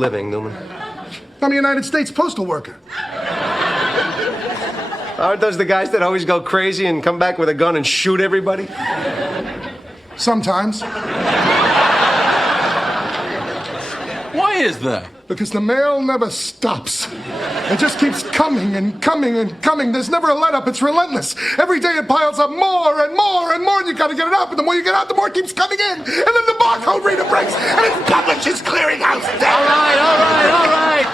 living, Newman? I'm a United States postal worker. Aren't those the guys that always go crazy and come back with a gun and shoot everybody? Sometimes. Why is that? Because the mail never stops. It just keeps coming and coming and coming. There's never a let up. It's relentless. Every day it piles up more and more and more, and you gotta get it out. And the more you get out, the more it keeps coming in. And then the barcode reader breaks, and it publishes clearinghouse. All right.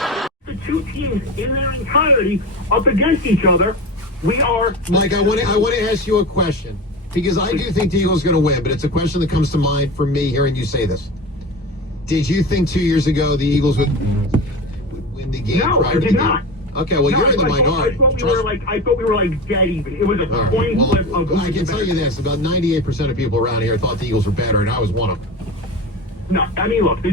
The two teams in their entirety up against each other. We are. Mike, I want to ask you a question, because I do think the Eagles are going to win, but it's a question that comes to mind for me hearing you say this. Did you think 2 years ago the Eagles would win the game? No, I did not. Okay, well, you're in the minority. I thought we were like dead even. It was a coin flip of who I can tell you this: about 98% of people around here thought the Eagles were better, and I was one of them. No, I mean, look, the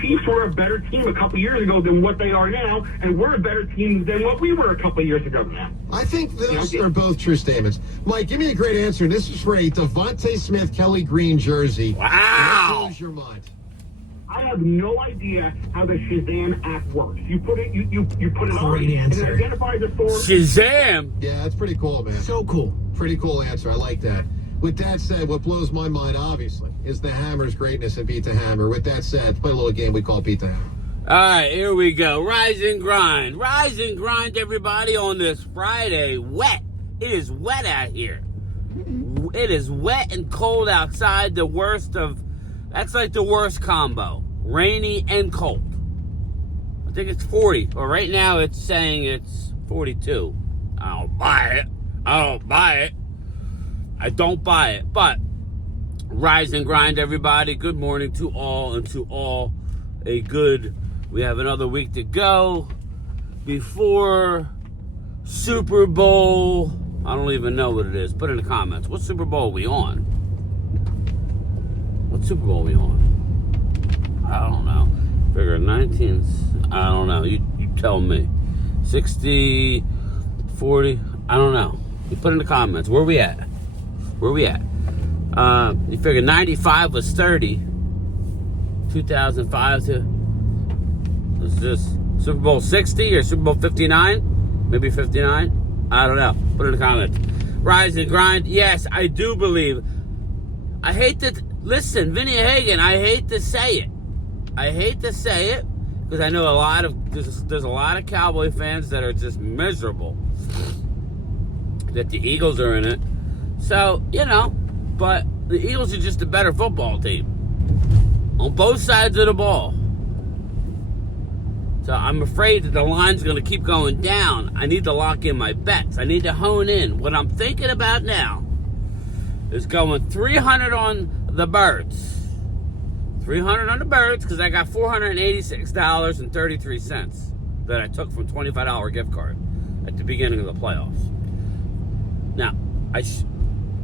Chiefs were a better team a couple years ago than what they are now, and we're a better team than what we were a couple years ago now. I think those are both true statements. Mike, give me a great answer, and this is for a Devontae Smith, Kelly Green jersey. Wow. What blows your mind? I have no idea how the Shazam app works. You put it, you put it on, Great answer. and it identifies it for. Shazam! Yeah, that's pretty cool, man. So cool. Pretty cool answer. I like that. With that said, what blows my mind, obviously, is the Hammer's greatness and Beat the Hammer. With that said, let's play a little game we call Beat the Hammer. All right, here we go. Rise and grind. Rise and grind, everybody, on this Friday. Wet. It is wet out here. It is wet and cold outside. That's like the worst combo. Rainy and cold. I think it's 40. Or right now it's saying it's 42. I don't buy it. I don't buy it. But rise and grind, everybody. Good morning to all, and to all we have another week to go before Super Bowl. I don't even know what it is. Put in the comments. What Super Bowl are we on? What Super Bowl are we on? I don't know. Figure 19. I don't know. You tell me. 60, 40. I don't know. You put in the comments. Where we at? You figure 95 was 30. 2005 to. Is this Super Bowl 60 or Super Bowl 59? Maybe 59? I don't know. Put in the comments. Rise and grind. Yes, I do believe. I hate to. Listen, Vinny Hagen, I hate to say it. Because I know there's a lot of Cowboy fans that are just miserable that the Eagles are in it. So, but the Eagles are just a better football team on both sides of the ball. So I'm afraid that the line's going to keep going down. I need to lock in my bets. I need to hone in. What I'm thinking about now is going 300 on the Birds. 300 on the Birds, because I got $486.33 that I took from $25 gift card at the beginning of the playoffs. Now,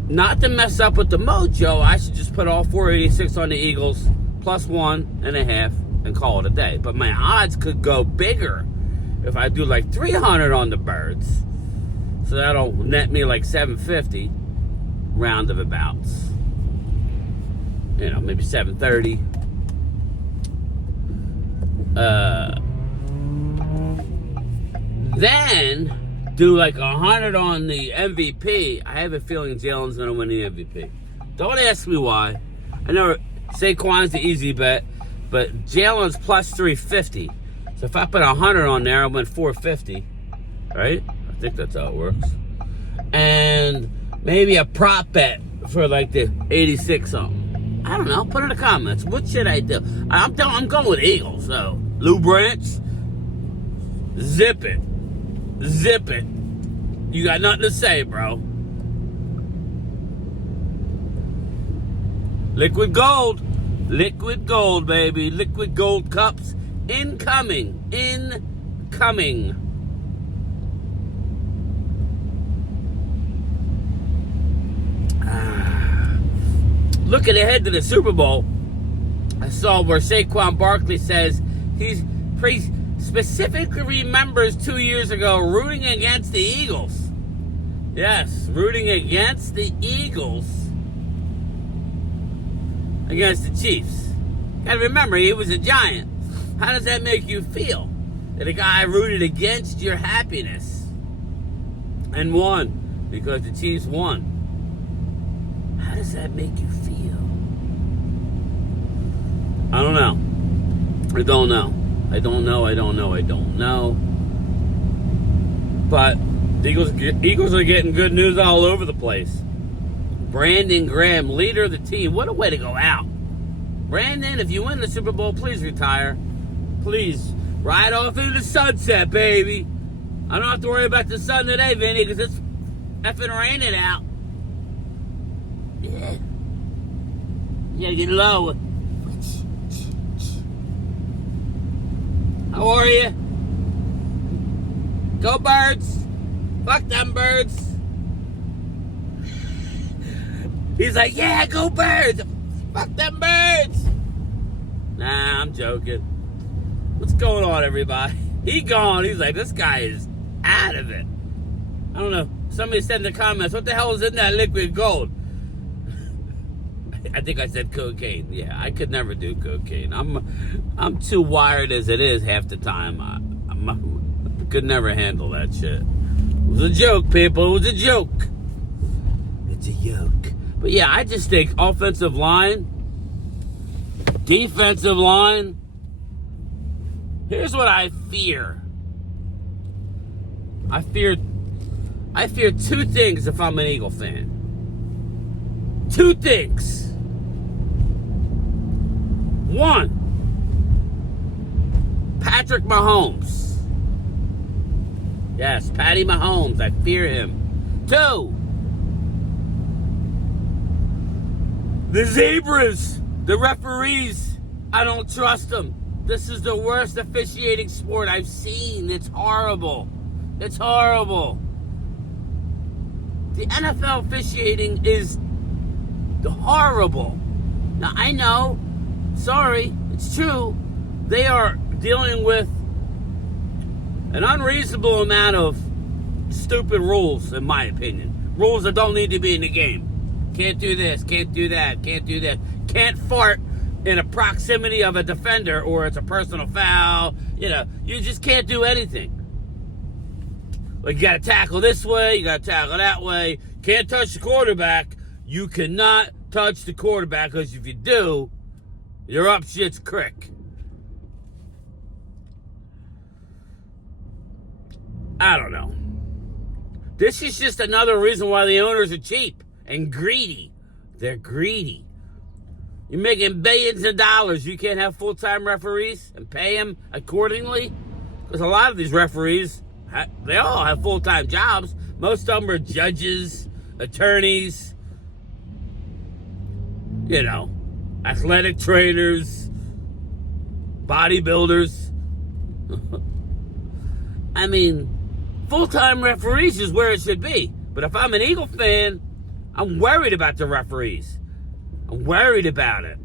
not to mess up with the mojo, I should just put all 486 on the Eagles plus 1.5 and call it a day. But my odds could go bigger if I do like 300 on the Birds. So that'll net me like 750 roundabouts. Maybe 730. Then do like 100 on the MVP. I have a feeling Jalen's going to win the MVP. Don't ask me why. I know Saquon's the easy bet, but Jalen's plus 350. So if I put 100 on there, I win 450. Right? I think that's how it works. And maybe a prop bet for like the 86 something. I don't know. Put in the comments. What should I do? I'm going with Eagles. So Lou Branch, zip it. You got nothing to say, bro. Liquid gold, baby. Liquid gold cups incoming. Looking ahead to the Super Bowl, I saw where Saquon Barkley says he specifically remembers 2 years ago rooting against the Eagles. Yes, rooting against the Eagles against the Chiefs. Gotta remember, he was a Giant. How does that make you feel? That a guy rooted against your happiness and won because the Chiefs won. How does that make you feel? I don't know. I don't know. I don't know. I don't know. I don't know. But the Eagles are getting good news all over the place. Brandon Graham, leader of the team. What a way to go out. Brandon, if you win the Super Bowl, please retire. Please. Ride off into the sunset, baby. I don't have to worry about the sun today, Vinny, because it's effing raining out. Yeah. You gotta get low. How are you? Go Birds. Fuck them Birds. He's like, yeah, go Birds. Fuck them Birds. Nah, I'm joking. What's going on, everybody? He gone. He's like, this guy is out of it. I don't know. Somebody said in the comments, what the hell is in that liquid gold? I think I said cocaine. Yeah, I could never do cocaine. I'm too wired as it is half the time. I could never handle that shit. It was a joke, people. It was a joke. It's a joke. But yeah, I just think offensive line, defensive line. Here's what I fear. I fear two things if I'm an Eagle fan. Two things. One, Patrick Mahomes. Yes, Patty Mahomes. I fear him. Two, the Zebras, the referees. I don't trust them. This is the worst officiating sport I've seen. It's horrible. It's horrible. The NFL officiating is horrible. Now, I know, sorry, it's true, they are dealing with an unreasonable amount of stupid rules, in my opinion. Rules that don't need to be in the game. Can't do this, can't do that, can't do that. Can't fart in a proximity of a defender or it's a personal foul. You know, you just can't do anything. Like, you gotta tackle this way, you gotta tackle that way. Can't touch the quarterback. You cannot touch the quarterback, because if you do, you're up shit's creek. I don't know. This is just another reason why the owners are cheap and greedy. They're greedy. You're making billions of dollars. You can't have full-time referees and pay them accordingly? Because a lot of these referees, they all have full-time jobs. Most of them are judges, attorneys, you know, athletic trainers, bodybuilders. I mean, full-time referees is where it should be. But if I'm an Eagle fan, I'm worried about the referees. I'm worried about it.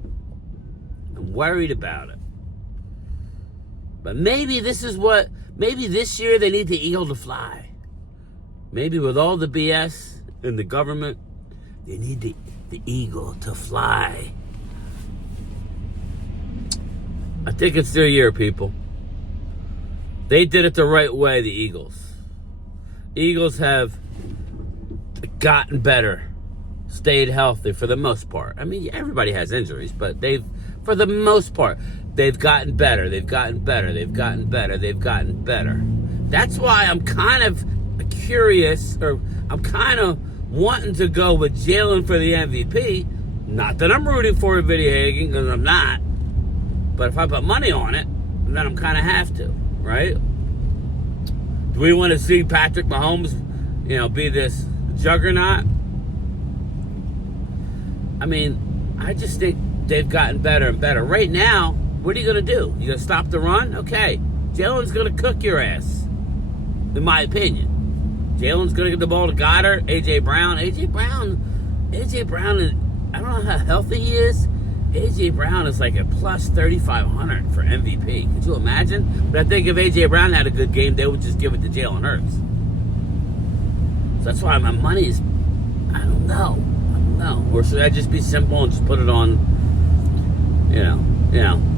I'm worried about it. But maybe this year they need the Eagle to fly. Maybe with all the BS in the government, they need the Eagle to fly. I think it's their year, people. They did it the right way, the Eagles. Eagles have gotten better, stayed healthy for the most part. I mean, everybody has injuries, but for the most part, they've gotten better. They've gotten better. They've gotten better. They've gotten better. That's why I'm kind of curious, or I'm kind of wanting to go with Jalen for the MVP. Not that I'm rooting for Vinny Hagen, because I'm not. But if I put money on it, then I'm kind of have to, right? Do we want to see Patrick Mahomes, be this juggernaut? I mean, I just think they've gotten better and better. Right now, what are you going to do? You going to stop the run? Okay. Jalen's going to cook your ass, in my opinion. Jalen's going to get the ball to Goddard, A.J. Brown. A.J. Brown is, I don't know how healthy he is. A.J. Brown is like a plus 3,500 for MVP. Could you imagine? But I think if A.J. Brown had a good game, they would just give it to Jalen Hurts. So that's why my money's, I don't know. Or should I just be simple and just put it on,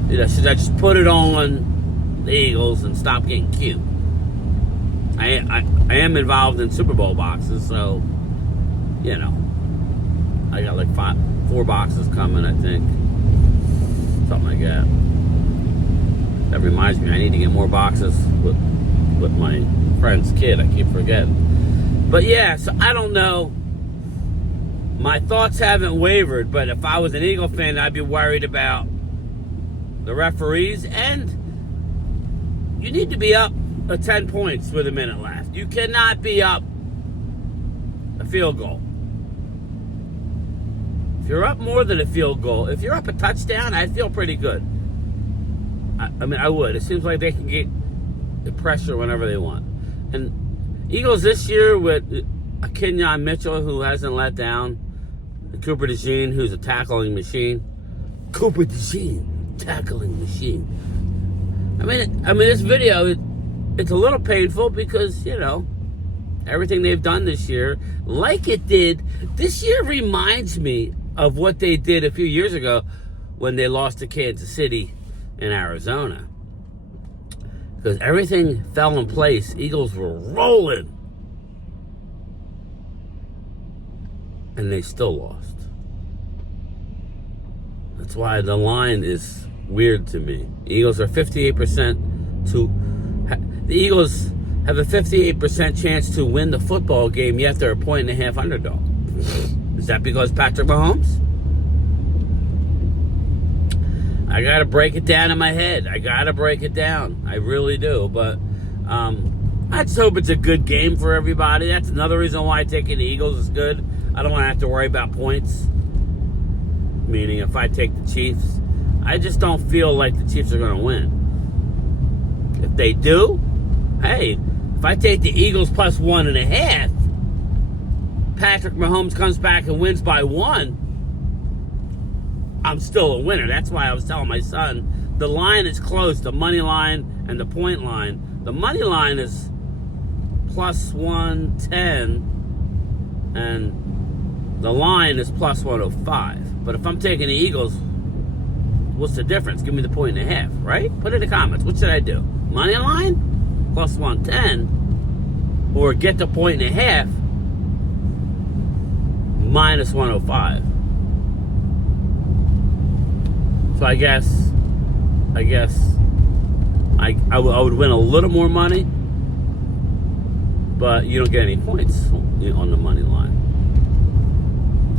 should I just put it on the Eagles and stop getting cute? I am involved in Super Bowl boxes, so you know, I got like 4 boxes coming, I think, something like that. That reminds me, I need to get more boxes with my friend's kid. I keep forgetting. But yeah, so I don't know. My thoughts haven't wavered, but if I was an Eagle fan, I'd be worried about the referees, and you need to be up 10 points with a minute left. You cannot be up a field goal. If you're up more than a field goal, if you're up a touchdown, I'd feel pretty good. I mean, I would. It seems like they can get the pressure whenever they want. And Eagles this year with a Kenyon Mitchell who hasn't let down, and Cooper DeJean who's a tackling machine. Cooper DeJean, tackling machine. I mean, this video, it's a little painful because, you know, everything they've done this year, like it did, this year reminds me of what they did a few years ago when they lost to Kansas City in Arizona. Because everything fell in place. Eagles were rolling. And they still lost. That's why the line is weird to me. Eagles are 58% the Eagles have a 58% chance to win the football game, yet they're a 1.5 underdog. Is that because Patrick Mahomes? I got to break it down in my head. I got to break it down. I really do. But I just hope it's a good game for everybody. That's another reason why taking the Eagles is good. I don't want to have to worry about points. Meaning if I take the Chiefs, I just don't feel like the Chiefs are going to win. If they do, hey, if I take the Eagles plus 1.5, Patrick Mahomes comes back and wins by 1, I'm still a winner. That's why I was telling my son, the line is close, the money line and the point line. The money line is plus 110, and the line is plus 105. But if I'm taking the Eagles, what's the difference? Give me the 1.5, right? Put it in the comments. What should I do? Money line, plus 110, or get the 1.5, minus 105. So I guess I would win a little more money, but you don't get any points on the money line.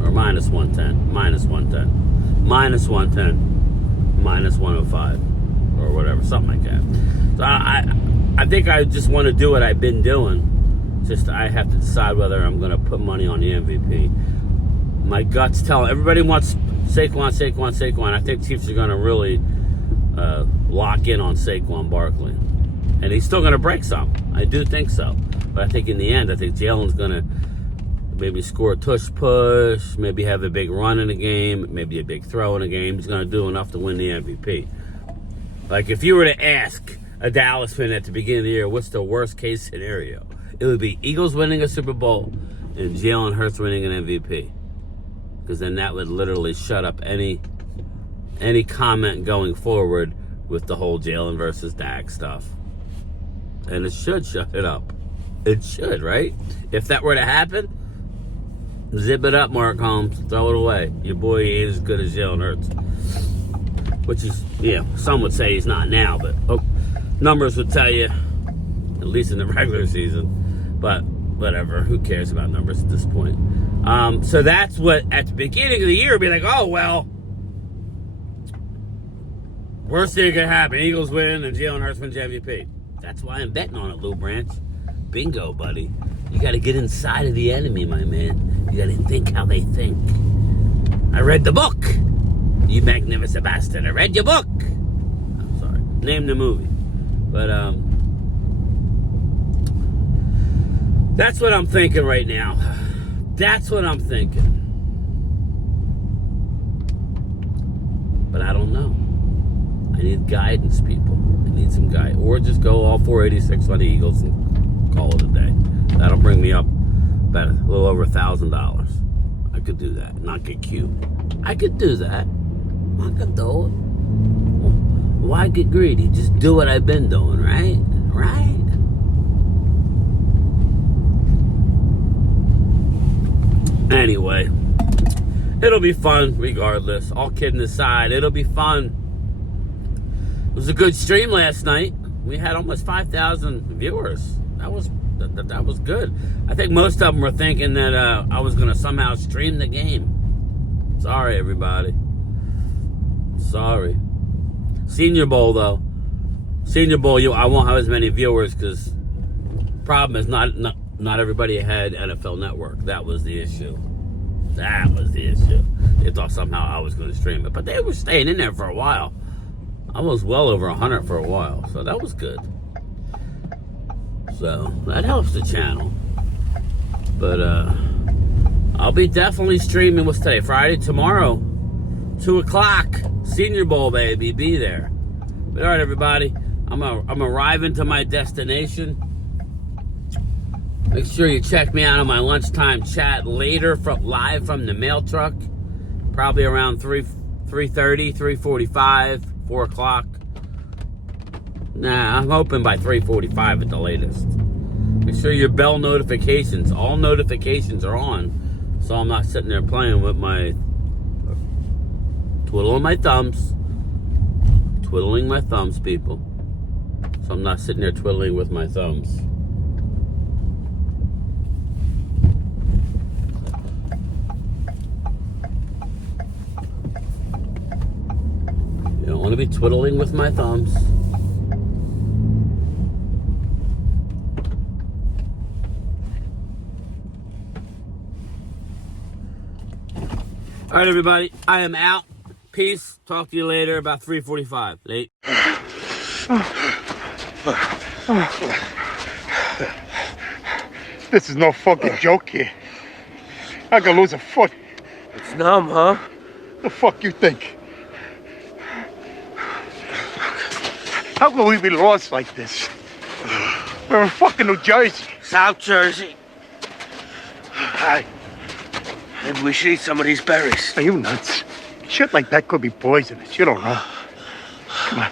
Or minus 110, minus 110, minus 110, minus 105, or whatever, something like that. So I think I just want to do what I've been doing. Just I have to decide whether I'm going to put money on the MVP. My gut's telling everybody wants Saquon. I think Chiefs are going to really lock in on Saquon Barkley. And he's still going to break some. I do think so. But I think in the end, I think Jalen's going to maybe score a tush push, maybe have a big run in a game, maybe a big throw in a game. He's going to do enough to win the MVP. Like if you were to ask a Dallas fan at the beginning of the year, what's the worst case scenario? It would be Eagles winning a Super Bowl and Jalen Hurts winning an MVP. Because then that would literally shut up any comment going forward with the whole Jalen versus Dak stuff. And it should shut it up. It should, right? If that were to happen, zip it up, Mark Holmes. Throw it away. Your boy ain't as good as Jalen Hurts. Which is, some would say he's not now, but numbers would tell you, at least in the regular season. But whatever, who cares about numbers at this point? So that's what, at the beginning of the year, be like, oh, well, worst thing that could happen. Eagles win and Jalen Hurts wins MVP. That's why I'm betting on it, Lou Branch. Bingo, buddy. You got to get inside of the enemy, my man. You got to think how they think. I read the book. You magnificent bastard. I read your book. I'm sorry. Name the movie. But, that's what I'm thinking right now. That's what I'm thinking. But I don't know. I need guidance, people. I need some guidance. Or just go all 486 on the Eagles and call it a day. That'll bring me up about a little over $1,000. I could do that. Not get cute. I could do that. I could do it. Why get greedy? Just do what I've been doing, right? Right? Anyway, it'll be fun regardless. All kidding aside, it'll be fun. It was a good stream last night. We had almost 5,000 viewers. That was good. I think most of them were thinking that I was going to somehow stream the game. Sorry, everybody. Sorry. Senior Bowl, though. Senior Bowl, I won't have as many viewers because problem is not everybody had NFL Network. That was the issue. That was the issue. They thought somehow I was going to stream it. But they were staying in there for a while. I was well over 100 for a while. So that was good. So that helps the channel. But I'll be definitely streaming. What's today? Friday? Tomorrow. 2 o'clock. Senior Bowl, baby. Be there. But all right, everybody. I'm arriving to my destination. Make sure you check me out on my lunchtime chat later, live from the mail truck. Probably around 3:30, 3:45, 4 o'clock. Nah, I'm hoping by 3:45 at the latest. Make sure your bell notifications, all notifications are on, so I'm not sitting there playing with my, twiddling my thumbs, people. So I'm not sitting there twiddling with my thumbs. You don't want to be twiddling with my thumbs. All right, everybody. I am out. Peace. Talk to you later about 3:45. Late. This is no fucking joke here. I could lose a foot. It's numb, huh? The fuck you think? How can we be lost like this? We're in fucking New Jersey. South Jersey. Hi. Maybe we should eat some of these berries. Are you nuts? Shit like that could be poisonous. You don't know. Come on.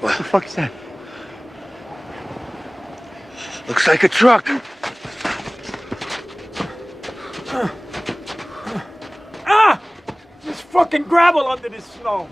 What the fuck's that? Looks like a truck. There's fucking gravel under this snow.